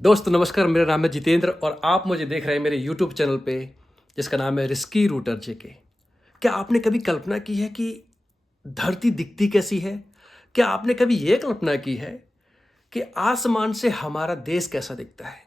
दोस्तों नमस्कार, मेरा नाम है जितेंद्र और आप मुझे देख रहे हैं मेरे यूट्यूब चैनल पे जिसका नाम है रिस्की रूटर जेके। क्या आपने कभी कल्पना की है कि धरती दिखती कैसी है? क्या आपने कभी ये कल्पना की है कि आसमान से हमारा देश कैसा दिखता है?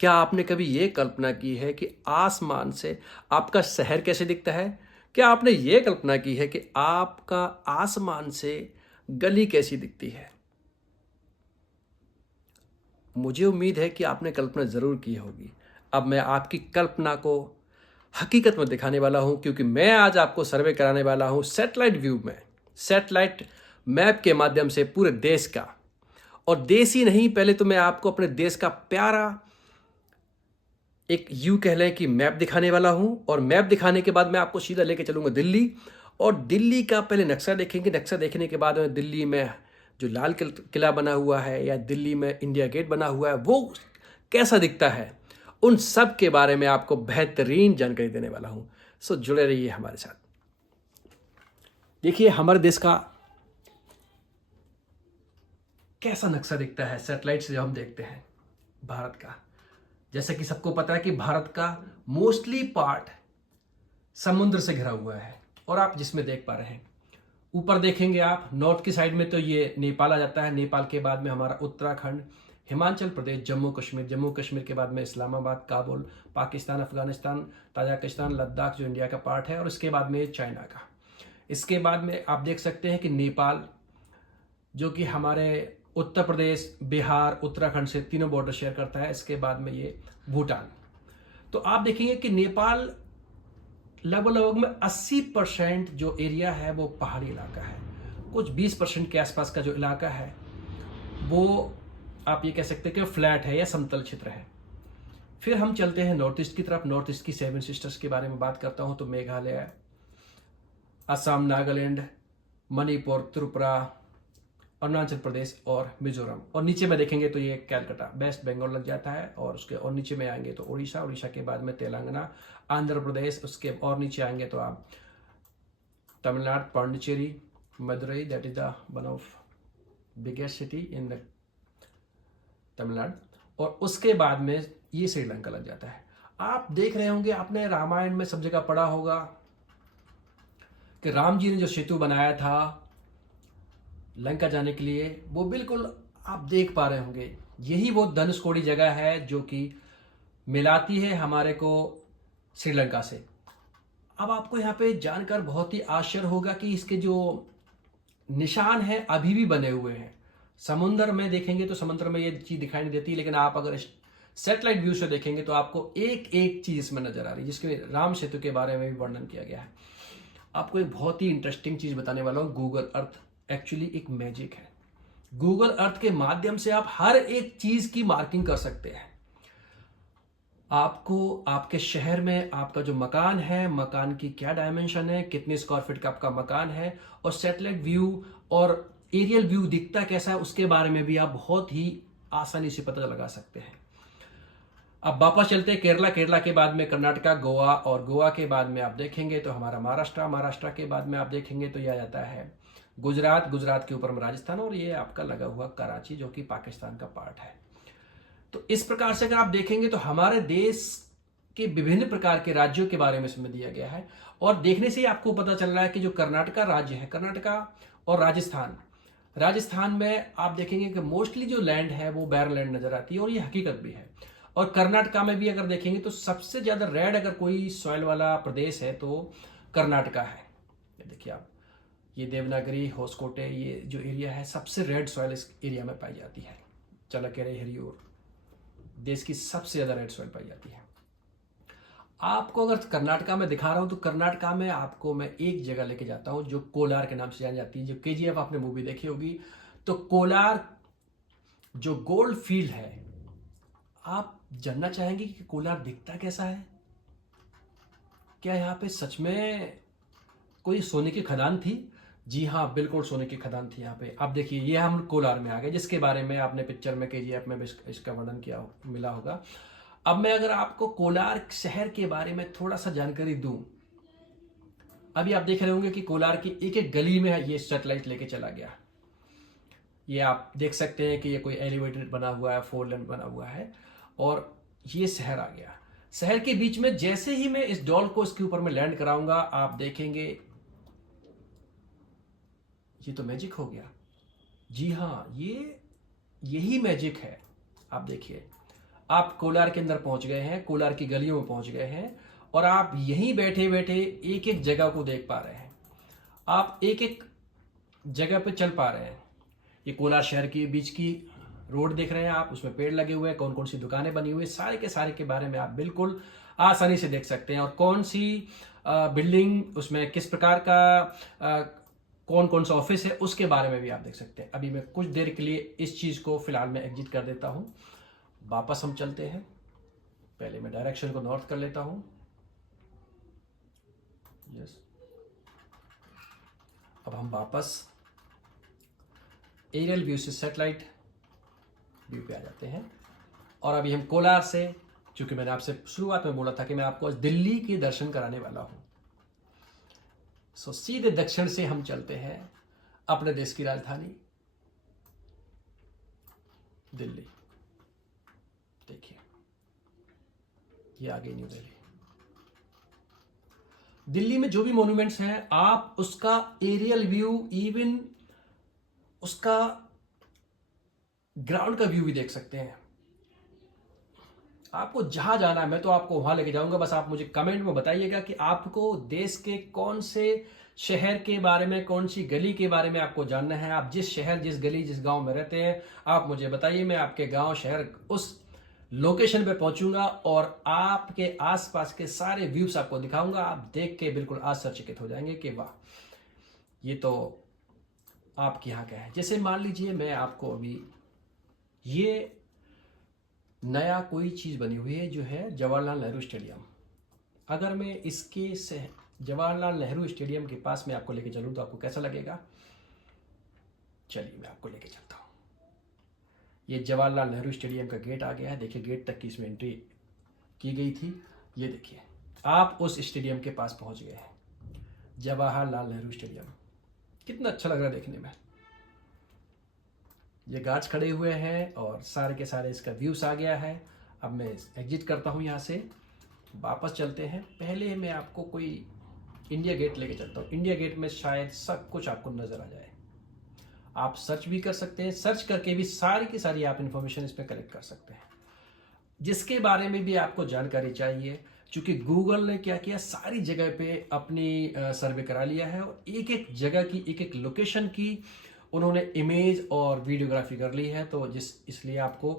क्या आपने कभी ये कल्पना की है कि आसमान से आपका शहर कैसे दिखता है? क्या आपने ये कल्पना की है कि आपका आसमान से गली कैसी दिखती है? मुझे उम्मीद है कि आपने कल्पना ज़रूर की होगी। अब मैं आपकी कल्पना को हकीकत में दिखाने वाला हूं, क्योंकि मैं आज आपको सर्वे कराने वाला हूं सैटेलाइट व्यू में, सैटेलाइट मैप के माध्यम से पूरे देश का। और देश ही नहीं, पहले तो मैं आपको अपने देश का प्यारा एक यूं कह लें कि मैप दिखाने वाला हूं, और मैप दिखाने के बाद मैं आपको सीधा लेके चलूंगा दिल्ली। और दिल्ली का पहले नक्शा देखेंगे, नक्शा देखने के बाद में दिल्ली में जो लाल किला बना हुआ है या दिल्ली में इंडिया गेट बना हुआ है वो कैसा दिखता है, उन सब के बारे में आपको बेहतरीन जानकारी देने वाला हूं। सो जुड़े रहिए हमारे साथ। देखिए हमारे देश का कैसा नक्शा दिखता है सैटेलाइट से जब हम देखते हैं भारत का। जैसे कि सबको पता है कि भारत का मोस्टली पार्ट समुद्र से घिरा हुआ है, और आप जिसमें देख पा रहे हैं ऊपर देखेंगे आप नॉर्थ की साइड में तो ये नेपाल आ जाता है। नेपाल के बाद में हमारा उत्तराखंड, हिमाचल प्रदेश, जम्मू कश्मीर, जम्मू कश्मीर के बाद में इस्लामाबाद, काबुल, पाकिस्तान, अफगानिस्तान, ताजिकिस्तान, लद्दाख जो इंडिया का पार्ट है, और इसके बाद में चाइना का। इसके बाद में आप देख सकते हैं कि नेपाल जो कि हमारे उत्तर प्रदेश, बिहार, उत्तराखंड से तीनों बॉर्डर शेयर करता है। इसके बाद में ये भूटान। तो आप देखेंगे कि नेपाल लगभग लगभग में 80% जो एरिया है वो पहाड़ी इलाका है। कुछ 20% के आसपास का जो इलाका है वो आप ये कह सकते हैं कि फ्लैट है या समतल क्षेत्र है। फिर हम चलते हैं नॉर्थ ईस्ट की तरफ। नॉर्थ ईस्ट की 7 सिस्टर्स के बारे में बात करता हूँ तो मेघालय, असम, नागालैंड, मणिपुर, त्रिपुरा, अरुणाचल प्रदेश और मिजोरम। और नीचे में देखेंगे तो ये कैलकाटा, वेस्ट बंगाल लग जाता है। और उसके और नीचे में आएंगे तो उड़ीसा, उड़ीसा के बाद में तेलंगाना, आंध्र प्रदेश। उसके और नीचे आएंगे तो आप Tamil Nadu, Pondicherry, Madurai, that is the one of biggest city in the Tamil Nadu. और उसके बाद में ये श्रीलंका लग जाता है। आप देख रहे होंगे, आपने रामायण में सब जगह पढ़ा होगा कि राम जी ने जो सेतु बनाया था लंका जाने के लिए, वो बिल्कुल आप देख पा रहे होंगे। यही वो धनुषकोडी जगह है जो कि मिलाती है हमारे को श्रीलंका से। अब आपको यहाँ पे जानकर बहुत ही आश्चर्य होगा कि इसके जो निशान हैं अभी भी बने हुए हैं। समुद्र में देखेंगे तो समुद्र में ये चीज दिखाई नहीं देती, लेकिन आप अगर सैटेलाइट व्यू से देखेंगे तो आपको एक एक चीज इसमें नजर आ रही है, जिसके राम सेतु के बारे में भी वर्णन किया गया है। आपको एक बहुत ही इंटरेस्टिंग चीज बताने वाला हूँ। गूगल अर्थ एक्चुअली एक मैजिक है। गूगल अर्थ के माध्यम से आप हर एक चीज की मार्किंग कर सकते हैं। आपको आपके शहर में आपका जो मकान है, मकान की क्या डायमेंशन है, कितने स्क्वायर फीट का आपका मकान है, और सैटेलाइट व्यू और एरियल व्यू दिखता कैसा है उसके बारे में भी आप बहुत ही आसानी से पता लगा सकते हैं। अब वापस चलते हैं केरला। केरला के बाद में कर्नाटका, गोवा, और गोवा के बाद में आप देखेंगे तो हमारा महाराष्ट्र, महाराष्ट्र के बाद में आप देखेंगे तो यह आ जाता है गुजरात, गुजरात के ऊपर में राजस्थान, और ये आपका लगा हुआ कराची जो कि पाकिस्तान का पार्ट है। तो इस प्रकार से अगर आप देखेंगे तो हमारे देश के विभिन्न प्रकार के राज्यों के बारे में इसमें दिया गया है। और देखने से ही आपको पता चल रहा है कि जो कर्नाटका राज्य है, कर्नाटका और राजस्थान, राजस्थान में आप देखेंगे कि मोस्टली जो लैंड है वो बैरन लैंड नजर आती है, और ये हकीकत भी है। और कर्नाटका में भी अगर देखेंगे तो सबसे ज्यादा रेड अगर कोई सॉइल वाला प्रदेश है तो कर्नाटका है। देखिए आप, ये देवनागरी, होसकोटे, ये जो एरिया है सबसे रेड सॉइल इस एरिया में पाई जाती है। चलकेरे, हरियोर, देश की सबसे ज्यादा रेड सॉइल पाई जाती है। आपको अगर कर्नाटका में दिखा रहा हूं तो कर्नाटका में आपको मैं एक जगह लेके जाता हूं जो कोलार के नाम से जानी जाती है। जो केजीएफ आपने मूवी देखी होगी, तो कोलार जो गोल्ड फील्ड है, आप जानना चाहेंगे कि कोलार दिखता कैसा है? क्या यहाँ पे सच में कोई सोने की खदान थी? जी हाँ, बिल्कुल सोने की खदान थी यहाँ पे। अब देखिए ये हम कोलार में आ गए, जिसके बारे में आपने पिक्चर में, केजीएफ में भी इसका वर्णन किया मिला होगा। अब मैं अगर आपको कोलार शहर के बारे में थोड़ा सा जानकारी दूं, अभी आप देख रहे होंगे कि कोलार की एक एक गली में ये सैटेलाइट लेके चला गया। ये आप देख सकते हैं कि ये कोई एलिवेटेड बना हुआ है, 4 लेन बना हुआ है, और ये शहर आ गया। शहर के बीच में जैसे ही मैं इस डॉल को इसके ऊपर में लैंड कराऊंगा, आप देखेंगे ये तो मैजिक हो गया। जी हाँ, यही मैजिक है। आप देखिए, आप कोलार के अंदर पहुंच गए हैं, कोलार की गलियों में पहुंच गए हैं, और आप यहीं बैठे बैठे एक एक जगह को देख पा रहे हैं। आप एक एक जगह पे चल पा रहे हैं। ये कोलार शहर के बीच की रोड देख रहे हैं आप, उसमें पेड़ लगे हुए हैं, कौन कौन सी दुकानें बनी हुई है, सारे के बारे में आप बिल्कुल आसानी से देख सकते हैं। और कौन सी बिल्डिंग, उसमें किस प्रकार का कौन कौन सा ऑफिस है, उसके बारे में भी आप देख सकते हैं। अभी मैं कुछ देर के लिए इस चीज़ को फिलहाल मैं एग्जिट कर देता हूँ। वापस हम चलते हैं। पहले मैं डायरेक्शन को नॉर्थ कर लेता हूँ। यस, अब हम वापस एरियल व्यू से सैटेलाइट व्यू पे आ जाते हैं। और अभी हम कोलार से, चूंकि मैंने आपसे शुरुआत में बोला था कि मैं आपको आज दिल्ली के दर्शन कराने वाला हूं, सो सीधे दक्षिण से हम चलते हैं अपने देश की राजधानी दिल्ली। देखिए, ये आ गई न्यू दिल्ली। दिल्ली में जो भी मॉन्यूमेंट्स हैं, आप उसका एरियल व्यू, इवन उसका ग्राउंड का व्यू भी देख सकते हैं। आपको जहां जाना है, मैं तो आपको वहां लेके जाऊंगा। बस आप मुझे कमेंट में बताइएगा कि आपको देश के कौन से शहर के बारे में, कौन सी गली के बारे में आपको जानना है। आप जिस शहर, जिस गली, जिस गांव में रहते हैं, आप मुझे बताइए। मैं आपके गांव, शहर, उस लोकेशन पे पहुंचूंगा और आपके आसपास के सारे व्यूज आपको दिखाऊंगा। आप देख के बिल्कुल आश्चर्यचकित हो जाएंगे कि वाह, ये तो आपके यहाँ का है। जैसे मान लीजिए मैं आपको अभी, ये नया कोई चीज़ बनी हुई है जो है जवाहरलाल नेहरू स्टेडियम। अगर मैं इसके से जवाहरलाल नेहरू स्टेडियम के पास में आपको लेके चलूँ तो आपको कैसा लगेगा? चलिए मैं आपको लेके चलता हूँ। ये जवाहरलाल नेहरू स्टेडियम का गेट आ गया है। देखिए, गेट तक की इसमें एंट्री की गई थी। ये देखिए, आप उस स्टेडियम के पास पहुँच गए हैं, जवाहरलाल नेहरू स्टेडियम। कितना अच्छा लग रहा है देखने में। ये गार्ड्स खड़े हुए हैं और सारे के सारे इसका व्यूज आ गया है। अब मैं एग्जिट करता हूँ यहाँ से, वापस चलते हैं। पहले मैं आपको कोई इंडिया गेट लेके चलता हूँ। इंडिया गेट में शायद सब कुछ आपको नजर आ जाए। आप सर्च भी कर सकते हैं, सर्च करके भी सारी की सारी आप इंफॉर्मेशन इस पर कलेक्ट कर सकते हैं, जिसके बारे में भी आपको जानकारी चाहिए। क्योंकि गूगल ने क्या किया, सारी जगह पे अपनी सर्वे करा लिया है और एक एक जगह की, एक एक लोकेशन की उन्होंने इमेज और वीडियोग्राफी कर ली है। तो इसलिए आपको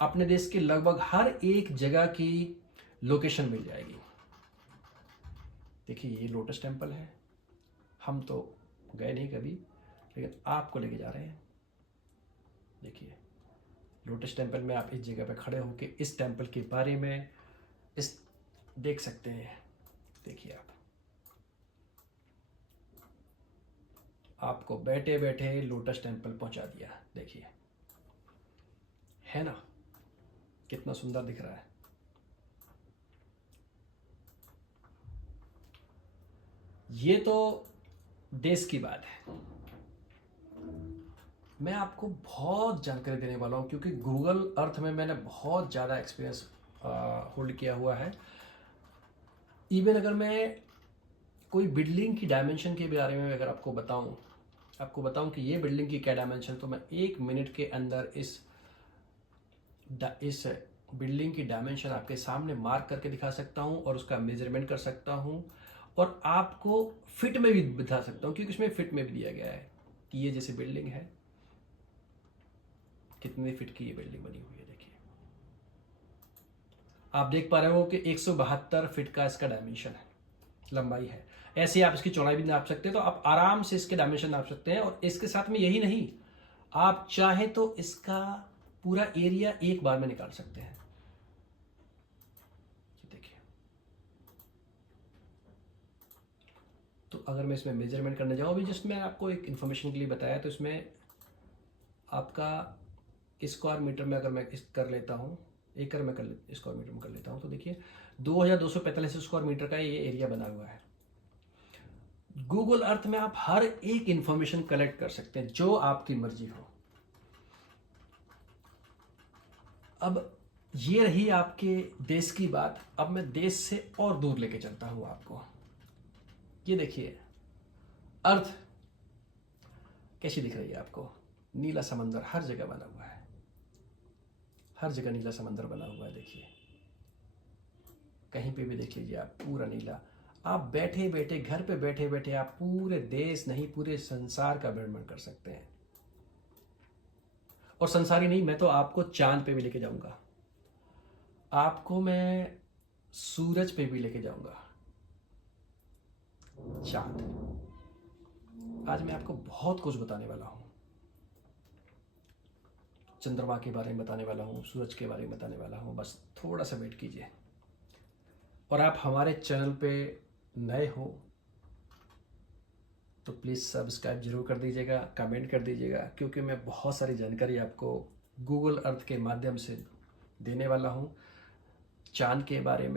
अपने देश के लगभग हर एक जगह की लोकेशन मिल जाएगी। देखिए, ये लोटस टेम्पल है। हम तो गए नहीं कभी, लेकिन आपको लेके जा रहे हैं। देखिए, लोटस टेम्पल में आप इस जगह पे खड़े होकर इस टेम्पल के बारे में इस देख सकते हैं। देखिए, आपको बैठे बैठे लोटस टेम्पल पहुंचा दिया। देखिए, है ना, कितना सुंदर दिख रहा है। ये तो देश की बात है। मैं आपको बहुत जानकारी देने वाला हूं, क्योंकि गूगल अर्थ में मैंने बहुत ज़्यादा एक्सपीरियंस होल्ड किया हुआ है। इवन अगर मैं कोई बिल्डिंग की डायमेंशन के बारे में अगर आपको बताऊं कि ये बिल्डिंग की क्या डायमेंशन, तो मैं 1 मिनट के अंदर इस बिल्डिंग की डायमेंशन आपके सामने मार्क करके दिखा सकता हूं और उसका मेजरमेंट कर सकता हूं और आपको फिट में भी बता सकता हूं, क्योंकि उसमें फिट में भी दिया गया है कि ये जैसे बिल्डिंग है, कितने फिट की ये बिल्डिंग बनी हुई है। देखिए, आप देख पा रहे हो कि 172 फिट का इसका डायमेंशन है, लंबाई है। ऐसे आप इसकी चौड़ाई भी नाप सकते हैं। तो आप आराम से इसके डायमेंशन नाप सकते हैं। और इसके साथ में यही नहीं, आप चाहे तो इसका पूरा एरिया एक बार में निकाल सकते हैं। देखिए, तो अगर मैं इसमें मेजरमेंट करने जाऊँ, अभी जस्ट मैं आपको एक इन्फॉर्मेशन के लिए बताया, तो इसमें आपका स्क्वायर मीटर में अगर मैं इस कर लेता हूँ, एकड़ में स्क्वायर मीटर में कर लेता हूँ, तो देखिए 2245 स्क्वायर मीटर का ये एरिया बना हुआ है। गूगल अर्थ में आप हर एक इंफॉर्मेशन कलेक्ट कर सकते हैं जो आपकी मर्जी हो। अब ये रही आपके देश की बात। अब मैं देश से और दूर लेके चलता हूं आपको। ये देखिए अर्थ कैसी दिख रही है आपको। नीला समंदर हर जगह बना हुआ है, हर जगह नीला समंदर बना हुआ है। देखिए कहीं पे भी देख लीजिए आप, पूरा नीला। आप बैठे बैठे, घर पे बैठे बैठे आप पूरे देश नहीं पूरे संसार का भ्रमण कर सकते हैं। और संसारी नहीं, मैं तो आपको चांद पे भी लेके जाऊंगा, आपको मैं सूरज पे भी लेके जाऊंगा। चांद, आज मैं आपको बहुत कुछ बताने वाला हूं। चंद्रमा के बारे में बताने वाला हूं, सूरज के बारे में बताने वाला हूं। बस थोड़ा सा वेट कीजिए। और आप हमारे चैनल पे नए हो तो प्लीज़ सब्सक्राइब जरूर कर दीजिएगा, कमेंट कर दीजिएगा, क्योंकि मैं बहुत सारी जानकारी आपको गूगल अर्थ के माध्यम से देने वाला हूँ चांद के बारे में।